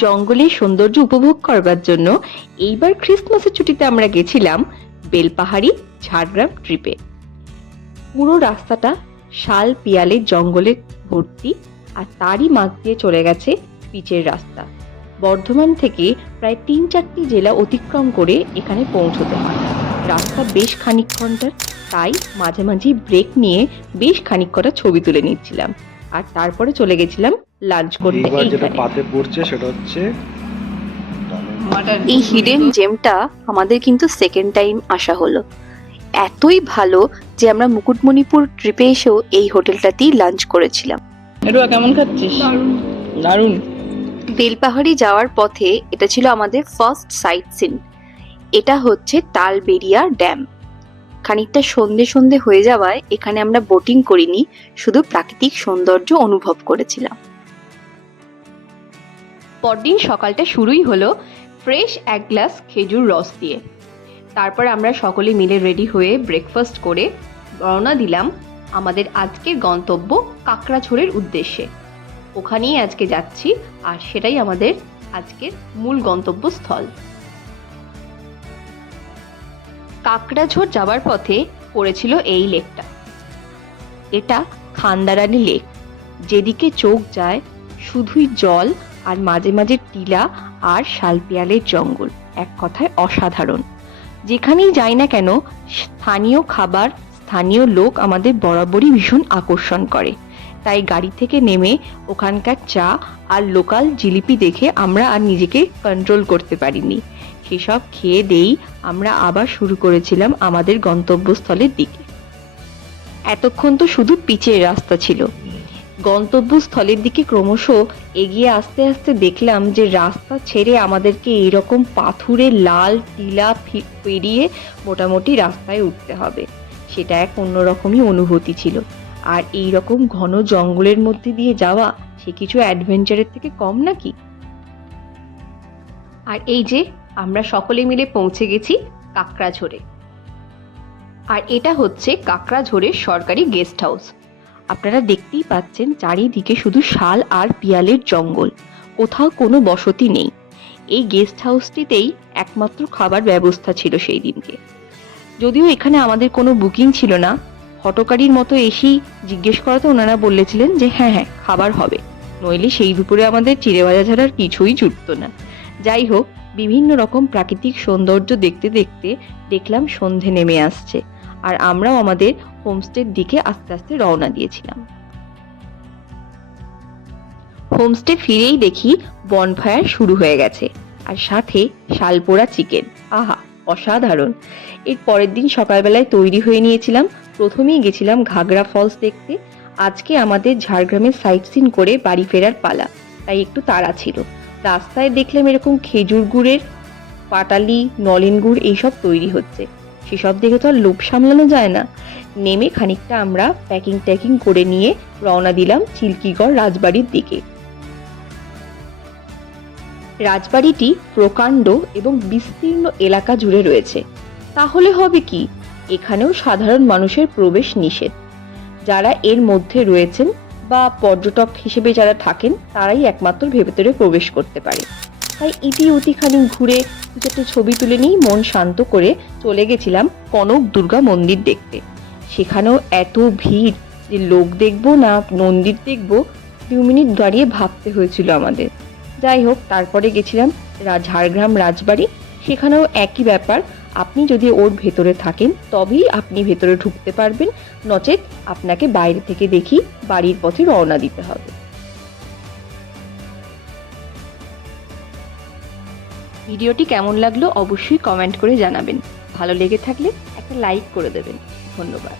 জঙ্গলের সৌন্দর্য উপভোগ করবার জন্য এইবার ক্রিসমাসের ছুটিতে আমরা গেছিলাম বেলপাহাড়ি ঝাড়গ্রাম ট্রিপে। পুরো রাস্তাটা শাল পিয়ালের জঙ্গলে ভর্তি, আর তারই মাঝ দিয়ে চলে গেছে পিচের রাস্তা। বর্ধমান থেকে প্রায় ৩-৪টি জেলা অতিক্রম করে এখানে পৌঁছতে হয়। রাস্তা বেশ খানিকক্ষণটার, তাই মাঝে মাঝে ব্রেক নিয়ে বেশ খানিক কটা ছবি তুলে নিচ্ছিলাম, আর তারপরে চলে গেছিলাম লাঞ্চ করতে। যেটা পাতে পড়ছে সেটা হচ্ছে এই হিডেন জেমটা আমাদের কিন্তু সেকেন্ড টাইম আসা হলো। এতই ভালো যে আমরা মুকুটমণিপুর ট্রিপে এসেও এই হোটেলটাতেই লাঞ্চ করেছিলাম। এটা কেমন খাচ্ছিস? দারুণ। বেলপাহাড়ি যাওয়ার পথে এটা ছিল আমাদের ফার্স্ট সাইট সিন। এটা হচ্ছে তালবেরিয়া ড্যাম। খানিকটা সন্ধে সন্ধে হয়ে যাওয়ায় এখানে আমরা বোটিং করিনি, শুধু প্রাকৃতিক সৌন্দর্য অনুভব করেছিলাম। পরদিন সকালটা শুরুই হলো ফ্রেশ এক গ্লাস খেজুর রস দিয়ে। তারপর আমরা সকলে মিলে রেডি হয়ে ব্রেকফাস্ট করে রওনা দিলাম আমাদের আজকের গন্তব্য কাকড়াঝোড়ের উদ্দেশ্যে। ওখানেই আজকে যাচ্ছি, আর সেটাই আমাদের আজকের মূল গন্তব্যস্থল। কাকড়াঝোড় যাওয়ার পথে পড়েছিল এই লেকটা। এটা খান্দারানি লেক। যেদিকে চোখ যায় শুধুই জল, আর মাঝে মাঝে টিলা আর শালপিয়ালের জঙ্গল। এক কথায় অসাধারণ। যেখানেই যাই না কেন স্থানীয় খাবার, স্থানীয় লোক আমাদের বরাবরই ভীষণ আকর্ষণ করে। তাই গাড়ি থেকে নেমে ওখানকার চা আর লোকাল জিলিপি দেখে আমরা আর নিজেকে কন্ট্রোল করতে পারিনি। সেসব খেয়ে দেই আমরা আবার শুরু করেছিলাম আমাদের গন্তব্যস্থলের দিকে। এতক্ষণ তো শুধু পিচের রাস্তা ছিল। গন্তব্যস্থলের দিকে ক্রমশ এগিয়ে আস্তে আস্তে দেখলাম যে রাস্তা ছেড়ে আমাদেরকে এইরকম পাথুরে লাল টিলা পেরিয়ে মোটামুটি রাস্তায় উঠতে হবে। সেটা এক অন্যরকমই অনুভূতি ছিল। আর এই রকম ঘন জঙ্গলের মধ্যে দিয়ে যাওয়া সে কিছু অ্যাডভেঞ্চারের থেকে কম নাকি। আর এই যে আমরা সকলে মিলে পৌঁছে গেছি কাকড়াঝোড়ে। আর এটা হচ্ছে কাকড়াঝোড়ের সরকারি গেস্ট হাউস। আপনারা দেখতেই পাচ্ছেন চারিদিকে শুধু শাল আর পিয়ালের জঙ্গল, কোথাও কোনো বসতি নেই। এই গেস্ট হাউসটিতেই একমাত্র খাবার ব্যবস্থা ছিল সেই দিনকে। যদিও এখানে আমাদের কোনো বুকিং ছিল না, হটকারীর মতো এসেই জিজ্ঞেস করাতে ওনারা বলেছিলেন যে হ্যাঁ হ্যাঁ খাবার হবে, নইলে সেই দুপুরে আমাদের চিড়ে ভাজা ছাড়া আর কিছুই জুটত না। যাই হোক, বিভিন্ন রকম প্রাকৃতিক সৌন্দর্য দেখতে দেখতে দেখলাম সন্ধে নেমে আসছে, আর আমরাও আমাদের হোমস্টের দিকে আস্তে আস্তে রওনা দিয়েছিলাম। হোমস্টে ফিরেই দেখি বনফায়ার শুরু হয়ে গেছে, আর সাথে শালপোড়া চিকেন। আহা, অসাধারণ। এর পরের দিন সকালবেলায় তৈরি হয়ে নিয়েছিলাম। প্রথমেই গেছিলাম ঘাগরা ফলস দেখতে। আজকে আমাদের ঝাড়গ্রামের সাইট সিন করে বাড়ি ফেরার পালা, তাই একটু তাড়া ছিল। রাস্তায় দেখলাম এরকম খেজুর গুড়ের পাটালি, নলেন গুড় এইসব তৈরি হচ্ছে। সেসব দেখে তো আর লোভ সামলানো যায় না। নেমে খানিকটা আমরা প্যাকিং করে নিয়ে রওনা দিলাম চিল্কিগড় রাজবাড়ির দিকে। রাজবাড়িটি প্রকাণ্ড এবং বিস্তীর্ণ এলাকা জুড়ে রয়েছে। তাহলে হবে কি, এখানেও সাধারণ মানুষের প্রবেশ নিষেধ। যারা এর মধ্যে রয়েছেন বা পর্যটক হিসেবে যারা থাকেন তারাই একমাত্র ভেতরে প্রবেশ করতে পারে। তাই ইতি উতিখানি ঘুরে একটা ছবি তুলে নিয়ে মন শান্ত করে চলে গেছিলাম কনক দুর্গা মন্দির দেখতে। সেখানেও এত ভিড় যে লোক দেখবো না মন্দির দেখবো 2 মিনিট দাঁড়িয়ে ভাবতে হয়েছিল আমাদের। যাই হোক, তারপরে গেছিলাম ঝাড়গ্রাম রাজবাড়ি। সেখানেও একই ব্যাপার, আপনি যদি ওর ভেতরে থাকেন তবেই আপনি ভেতরে ঢুকতে পারবেন, নচেত আপনাকে বাইরে থেকে দেখি বাড়ির পথে রওনা দিতে হবে। ভিডিওটি কেমন লাগলো অবশ্যই কমেন্ট করে জানাবেন। ভালো লেগে থাকলে একটা লাইক করে দেবেন। ধন্যবাদ।